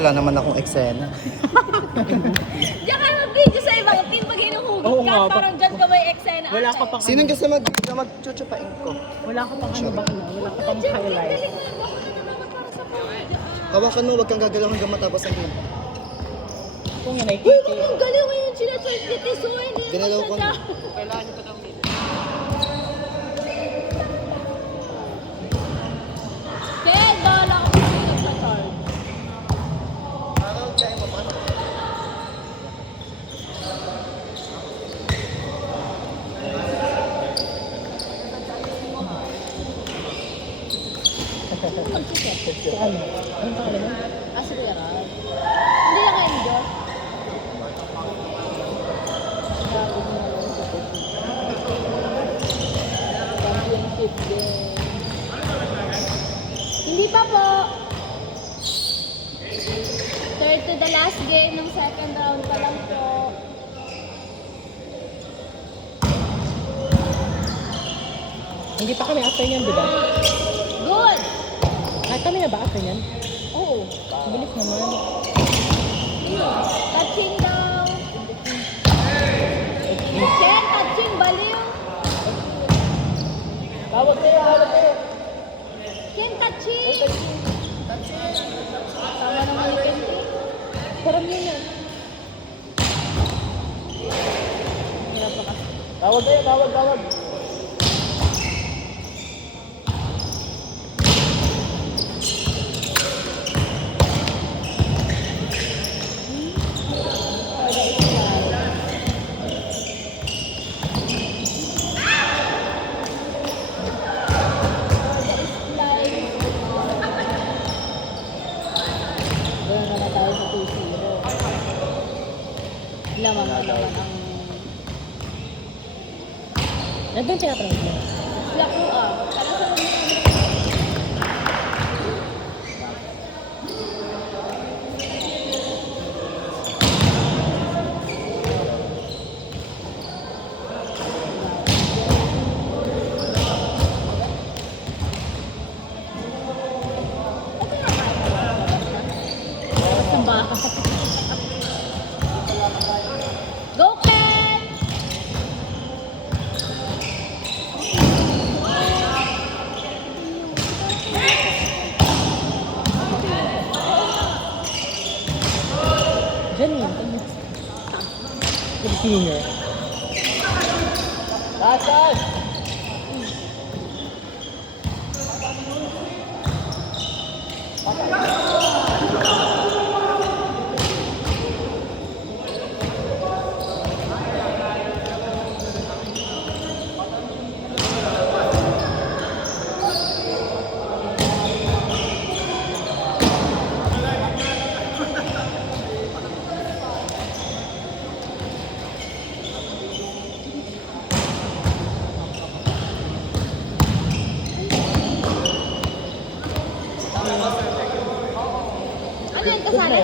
Wala naman akong eksena. Diyan ka mag-video sa ibang team pag hinuhugit Oo ka, nga, parang dyan ka may eksena. Wala ka pang Sino gusto mag-chuchupain ko? Wala ka pang ano ba? Wala ka pang highlight. Hawakan mo, wag kang gagalaw hanggang matapos ang game. Kung yan ay Uy, wag mong galawin yung sila-charge ni Tisoy. Ginalaw ko na. Ken, bahala ka kung sino sa charge. Ano? Anong pangalan mo? Si Kuya Rab. Hindi na kayo Diyos. Championship din. Hindi pa po. Third to the last game ng second round pa lang po. Hindi pa kami after niyan, di ba? Good! Ay, kami na ba after niyan? Oo. Bilis naman. Touching daw. Ken, touching, baliw. Tawag kayo. Ken, touching. Sama naman ni Ken. Parang yun yan. Hirap pa kasi. Tawag kayo, tawag. Lamang na naman ang Nandun tinatanong mo. lako Para sa mga Go, Ken! Diyan yun. Senior. Tatas! Ano yan, kasali?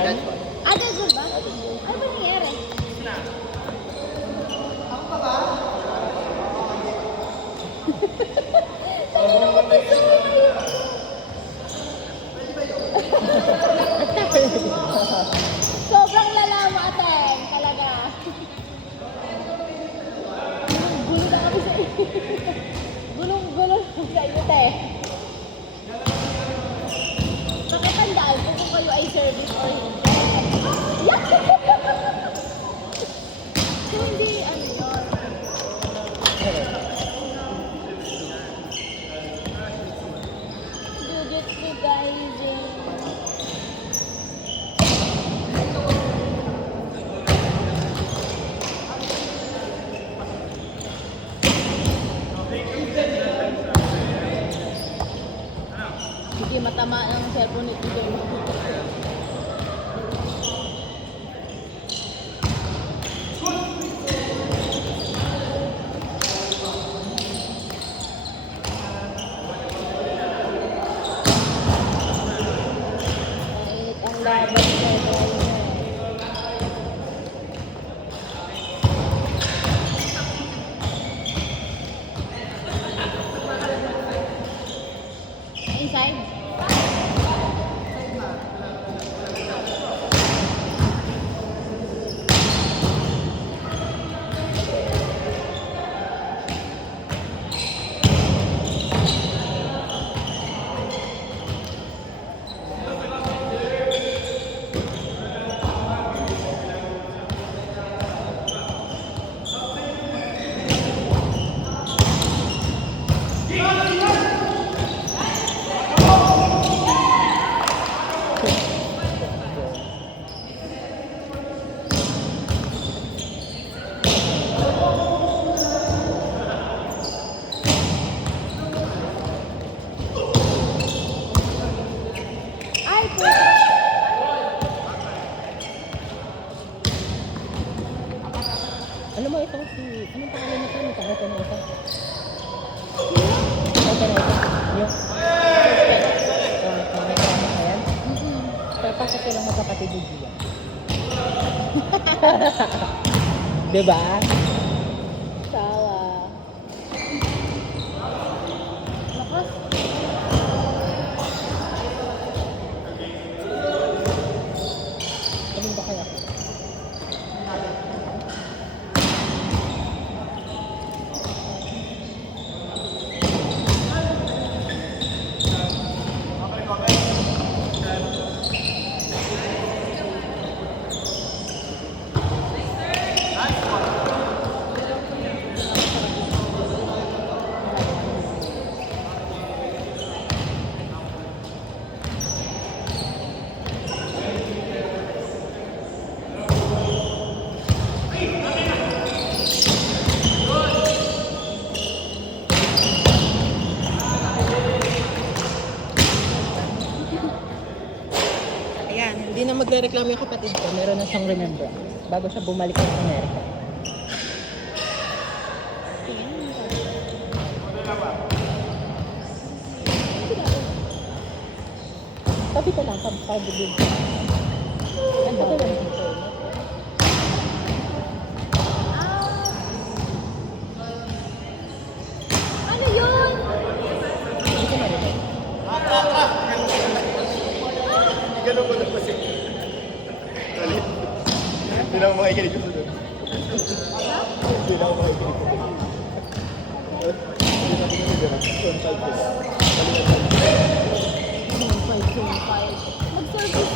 Good ba? Ano ba nangyari? Sobrang lala mo, Ateng. Talaga. Gulo na kami sa iyo. Gulong-gulong sa iyo, te. Pakitandaan ko kung kayo ay service or hindi. Alam mo, itong si... Anong pangalan na ito? May pangalan na ito. Ito na ito. Yung... May kasama ka yan? Papasok ko lang magkapatid yung Gia. Diba? Sawa. Lakas. Alin ba kaya? Ayan, hindi na magre-reklamo yung kapatid ko. Meron na siyang remembrance bago siya bumalik ng Amerika. Tabi ko lang, pag-pag-big. Ano ba lang ito? Ano yun? Hindi ko marinig. Ganun ko lang kasi. Hindi na ako makikinig ko doon. Hindi na ako makikinig ko doon. Hindi na ako makikinig ko doon. Mag-service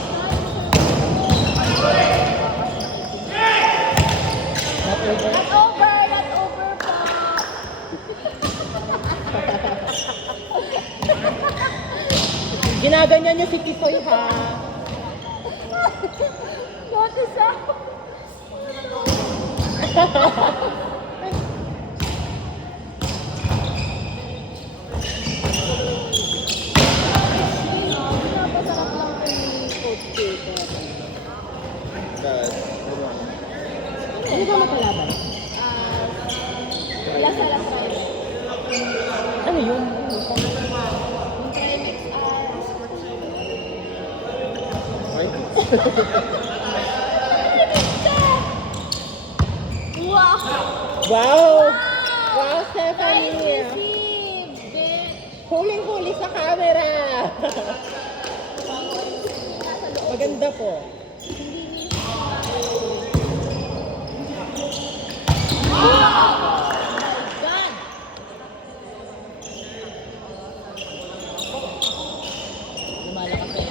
Not over. Not over! Not over pa! Ginaganyan niyo si Kisoy ha. Notice ako. Pinapasarap lang ko ni Coach Peter. Ano ba makalaban? Lasa lang tayo. Ano yun? Yung Trimex Wow! Wow! Wow, Stephanie! Nice receive, bitch! Huling-huli sa camera! Maganda po. God! Lumalakas eh.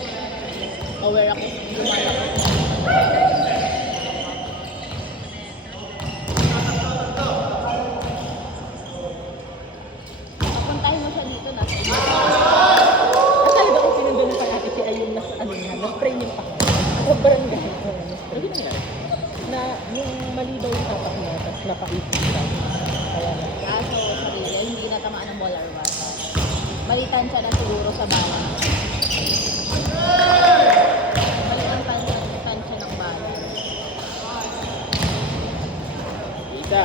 Aware ako. Lumalakas. Papuntahin mo siya dito na. At talaga kung sinundo na kay Ate si Ayun na ano na, na-spray niya pa. Sobrang galit ko na na-spray. Na yung mali daw yung tapak niya, tapos napaisip siya. Kaya na. Kaso, sarili, hindi natamaan ng bola or bata. Malitan siya na siguro sa bala. Malitan siya ng bala. Isa.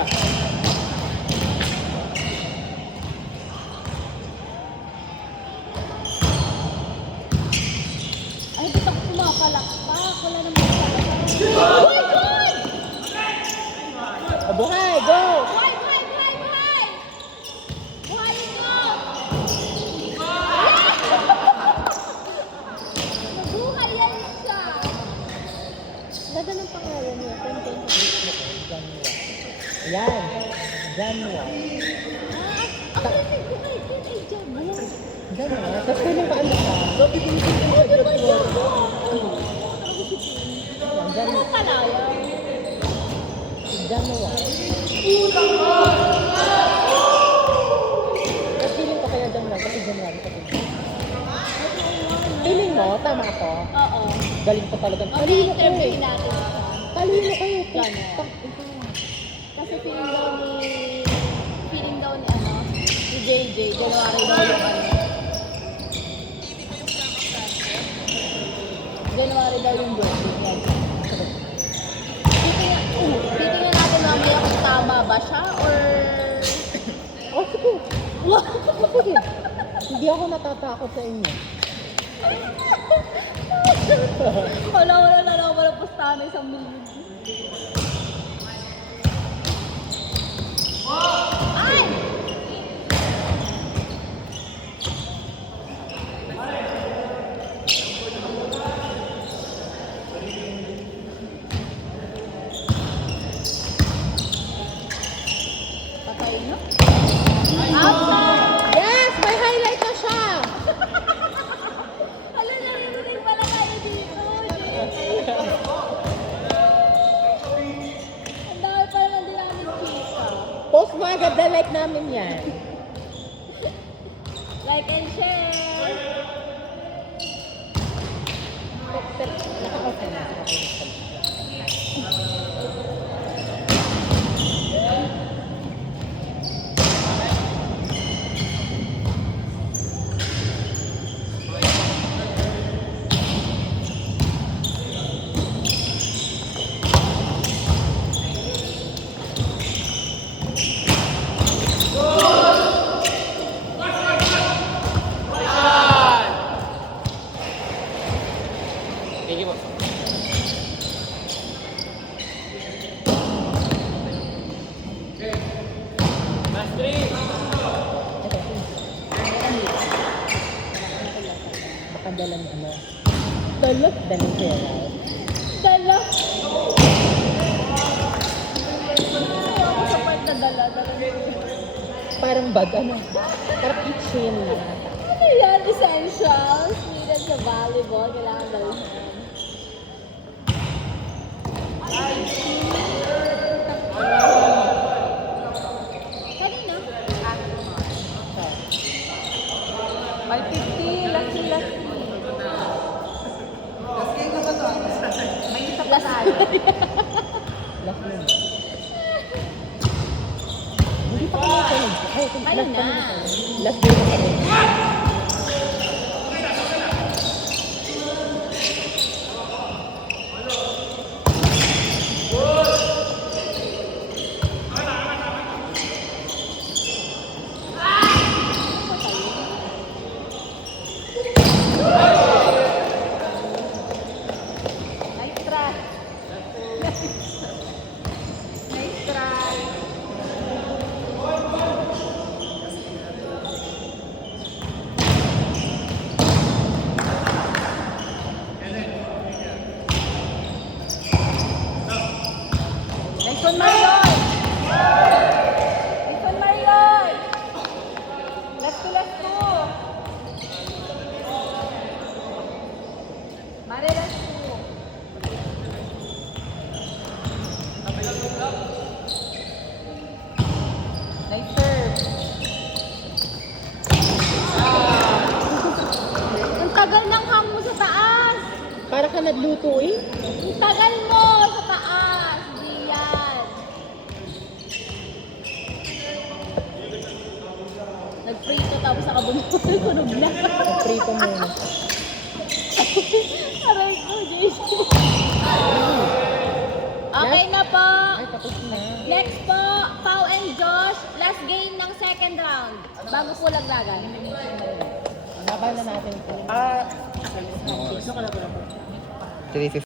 Ay, ba't ako pumapalakpak? Wala naman sa Buhay! Buhay! Buhay! Go! Buhay! Buhay! Buhay! Buhay! Buhayin mo! Nabuhay yan siya! Ganda ng pangalan niya. Content sa Facebook ko. Janwa. Yan. Janwa. Ako rin buhay din ay dyan. Janwa. Tapos kunin pa ano ka. So, bigyan ko yung Oh, di ba siya? Janwa. Ano kalaya? Janwa. Tapos feeling ko kaya Janwa kasi January kasi. Feeling mo, tama ako. Oo. Galing ko talaga. Okay, Talino ko interview eh. natin siya. Talino kayo. Janwa. Kasi feeling daw ni ano, si JJ, January daw yung ano. January daw yung birthday niya. Titingnan natin mamaya kung tama ba siya? Or... Oh, sige. Sige. Hindi ako natatakot sa inyo. Wala na lang ako ng pustahan ng 1,000,000. Ay! Patay na? Outside! Yes! May highlight na siya! Alam na rin pala kayo dito. Ang dami pala ng dinamit chika. Post mo agad na like namin yan. Like and share. Naka-open na. Thank you po. Baka dalang ano. Dalang pera. Dala. Ayoko sa part na dala. Parang bag, ano? Parang kitchen na. Ano yan? Essentials needed sa volleyball. Kailangan dalhin. Kanina? 550. Lucky. Last tayo. Last yun. Hindi pa kami nakinig. Ay, Ano last na? kami. Last day na kami. Nice try. Nice try. Nice one, Marion! Nice one, Marion! Let's go! Mari, let's go! Nice serve. Ang tagal ng hang mo sa taas. Para ka nagluto eh. Ang tagal mo sa taas. Di yan. Nag-prito tapos nakabunod. Tunog na. Prito muna. Aray ko, JC. Okay na po. Ay, tapos na. Next po, Pau and Josh. Last game ng second round. Bago po laglagan. Laban na natin ito. 350.